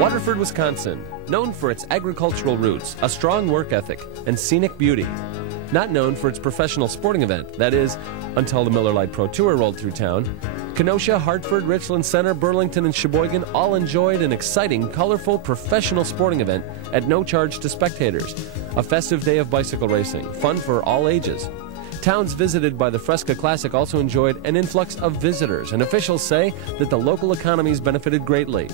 Waterford, Wisconsin, known for its agricultural roots, a strong work ethic, and scenic beauty. Not known for its professional sporting event, that is, until the Miller Lite Pro Tour rolled through town. Kenosha, Hartford, Richland Center, Burlington, and Sheboygan all enjoyed an exciting, colorful, professional sporting event at no charge to spectators. A festive day of bicycle racing, fun for all ages. Towns visited by the Fresca Classic also enjoyed an influx of visitors, and officials say that the local economies benefited greatly.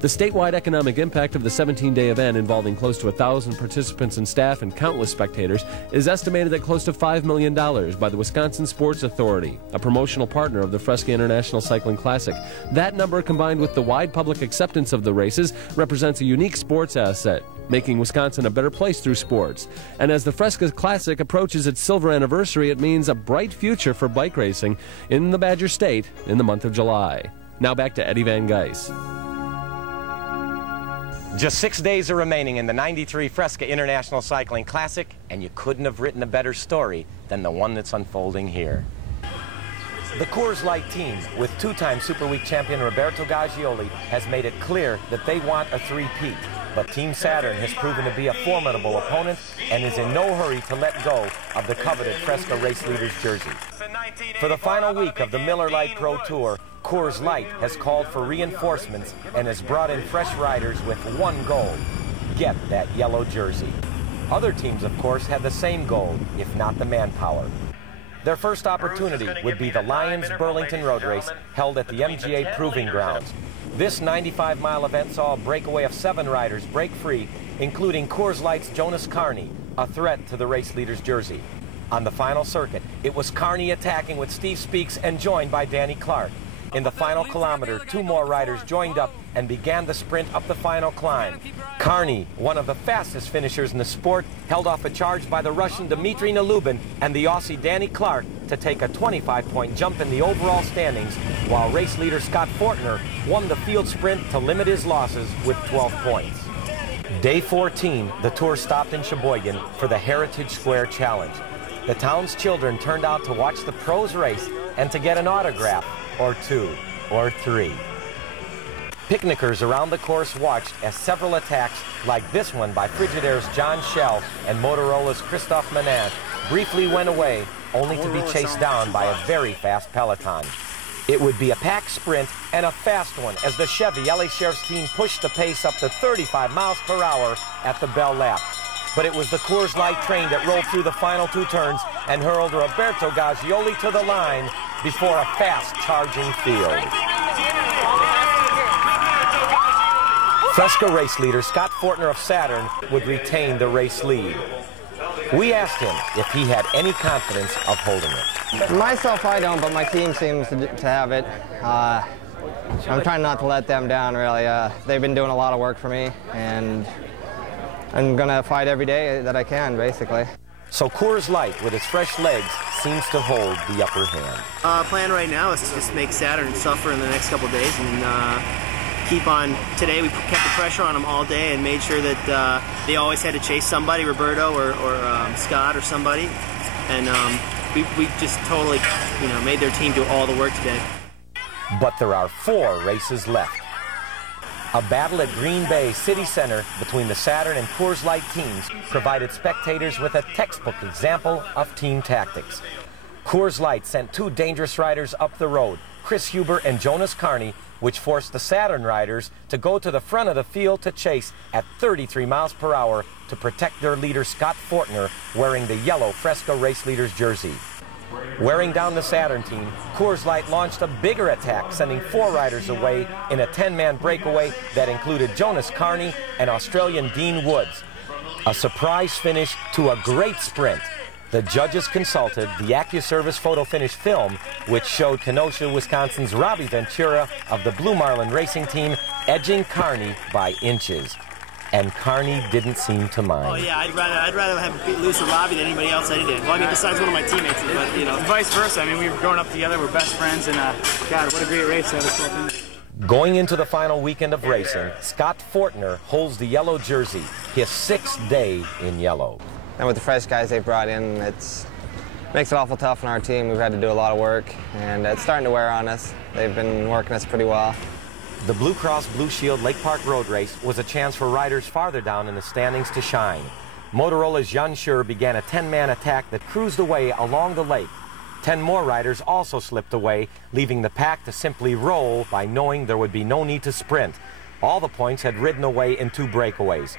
The statewide economic impact of the 17-day event, involving close to 1,000 participants and staff and countless spectators, is estimated at close to $5 million by the Wisconsin Sports Authority, a promotional partner of the Fresca International Cycling Classic. That number, combined with the wide public acceptance of the races, represents a unique sports asset, making Wisconsin a better place through sports. And as the Fresca Classic approaches its silver anniversary, it means a bright future for bike racing in the Badger State in the month of July. Now back to Eddie Van Geis. Just 6 days are remaining in the '93 Fresca International Cycling Classic, and you couldn't have written a better story than the one that's unfolding here. The Coors Light team, with two-time Superweek champion Roberto Gaggioli, has made it clear that they want a three-peat. But Team Saturn has proven to be a formidable opponent and is in no hurry to let go of the coveted Fresca Race Leaders jersey. For the final week of the Miller Lite Pro Tour, Coors Light has called for reinforcements and has brought in fresh riders with one goal: get that yellow jersey. Other teams, of course, had the same goal, if not the manpower. Their first opportunity would be the Lions Burlington Road Race, held at the MGA Proving Grounds. This 95-mile event saw a breakaway of 7 riders break free, including Coors Light's Jonas Carney, a threat to the race leader's jersey. On the final circuit, it was Carney attacking with Steve Speaks and joined by Danny Clark. In the final kilometer, 2 more riders joined up and began the sprint up the final climb. Carney, one of the fastest finishers in the sport, held off a charge by the Russian Dmitry Nalubin and the Aussie Danny Clark to take a 25-point jump in the overall standings, while race leader Scott Fortner won the field sprint to limit his losses with 12 points. Day 14, the tour stopped in Sheboygan for the Heritage Square Challenge. The town's children turned out to watch the pros race and to get an autograph, or 2, or 3. Picnickers around the course watched as several attacks, like this one by Frigidaire's John Schell and Motorola's Christophe Manant, briefly went away, only to be chased down by a very fast peloton. It would be a packed sprint and a fast one as the Chevy LA Sheriff's team pushed the pace up to 35 miles per hour at the bell lap. But it was the Coors Light train that rolled through the final 2 turns and hurled Roberto Gaggioli to the line before a fast charging field. Fresca race leader Scott Fortner of Saturn would retain the race lead. We asked him if he had any confidence of holding it. Myself, I don't, but my team seems to have it. I'm trying not to let them down, really. They've been doing a lot of work for me, and I'm going to fight every day that I can, basically. So Coors Light, with its fresh legs, seems to hold the upper hand. Plan right now is to just make Saturn suffer in the next couple of days and keep on. Today we kept the pressure on them all day and made sure that they always had to chase somebody, Roberto or Scott or somebody. And we just totally, made their team do all the work today. But there are 4 races left. A battle at Green Bay City Center between the Saturn and Coors Light teams provided spectators with a textbook example of team tactics. Coors Light sent 2 dangerous riders up the road, Chris Huber and Jonas Carney, which forced the Saturn riders to go to the front of the field to chase at 33 miles per hour to protect their leader Scott Fortner, wearing the yellow Fresca Race Leaders jersey. Wearing down the Saturn team, Coors Light launched a bigger attack, sending 4 riders away in a 10-man breakaway that included Jonas Carney and Australian Dean Woods. A surprise finish to a great sprint. The judges consulted the AccuService photo finish film, which showed Kenosha, Wisconsin's Robbie Ventura of the Blue Marlin Racing Team edging Carney by inches. And Carney didn't seem to mind. Oh yeah, I'd rather have beat loose with Robbie than anybody else any day. Well, I mean, besides one of my teammates, but vice versa. I mean, we were growing up together, we're best friends, and God, what a great race that was. Going into the final weekend of racing, Scott Fortner holds the yellow jersey, his 6th day in yellow. And with the fresh guys they brought in, makes it awful tough on our team. We've had to do a lot of work, and it's starting to wear on us. They've been working us pretty well. The Blue Cross Blue Shield Lake Park Road Race was a chance for riders farther down in the standings to shine. Motorola's Jan Schur began a 10-man attack that cruised away along the lake. 10 more riders also slipped away, leaving the pack to simply roll by knowing there would be no need to sprint. All the points had ridden away in 2 breakaways.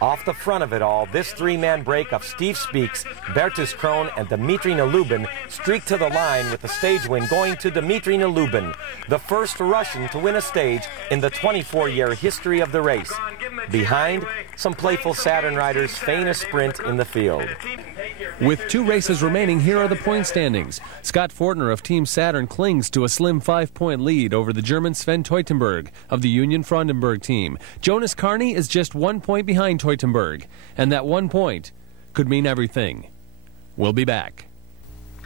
Off the front of it all, this 3-man break of Steve Speaks, Bertus Krohn, and Dmitry Nalubin streaked to the line with the stage win going to Dmitry Nalubin, the first Russian to win a stage in the 24-year history of the race. Behind, some playful Saturn riders feign a sprint in the field. With 2 races remaining, here are the point standings. Scott Fortner of Team Saturn clings to a slim 5-point lead over the German Sven Teutenberg of the Union Frondenberg team. Jonas Carney is just 1 point behind Teutenberg, and that 1 point could mean everything. We'll be back.